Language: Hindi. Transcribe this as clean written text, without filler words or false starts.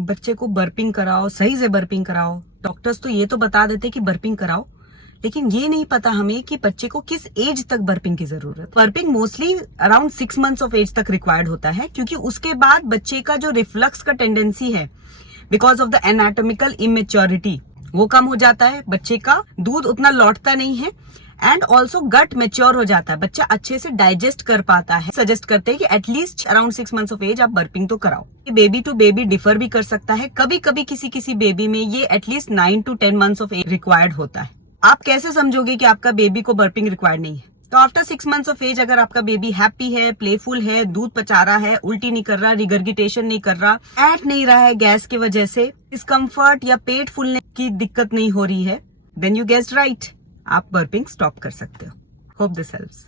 बच्चे को बर्पिंग कराओ, सही से बर्पिंग कराओ। डॉक्टर्स तो ये तो बता देते कि बर्पिंग कराओ, लेकिन ये नहीं पता हमें कि बच्चे को किस एज तक बर्पिंग की जरूरत। Burping mostly around 6 months of age तक रिक्वायर्ड होता है, क्योंकि उसके बाद बच्चे का जो रिफ्लक्स का टेंडेंसी है, because of the anatomical immaturity, वो कम हो जाता है। बच्चे का दूध उतना लौटता नहीं है, एंड ऑल्सो गट मेच्योर हो जाता है, बच्चा अच्छे से डाइजेस्ट कर पाता है। सजेस्ट करते हैं कि at least around 6 months of age आप बर्पिंग तो कराओ। बेबी टू बेबी डिफर भी कर सकता है, कभी कभी किसी बेबी में ये at least 9 to 10 months of age required होता है। आप कैसे समझोगे कि आपका बेबी को बर्पिंग रिक्वायर्ड नहीं है? तो आफ्टर 6 मंथ्स ऑफ एज अगर आपका बेबी हैप्पी है, प्लेफुल है, दूध पचा रहा है, उल्टी नहीं कर रहा, रिगर्गिटेशन नहीं कर रहा, ऐट नहीं रहा है गैस की वजह से, डिस्कम्फर्ट या पेट फूलने की दिक्कत नहीं हो रही है, देन यू गेस्ड राइट, आप बर्पिंग स्टॉप कर सकते हो। Hope this helps.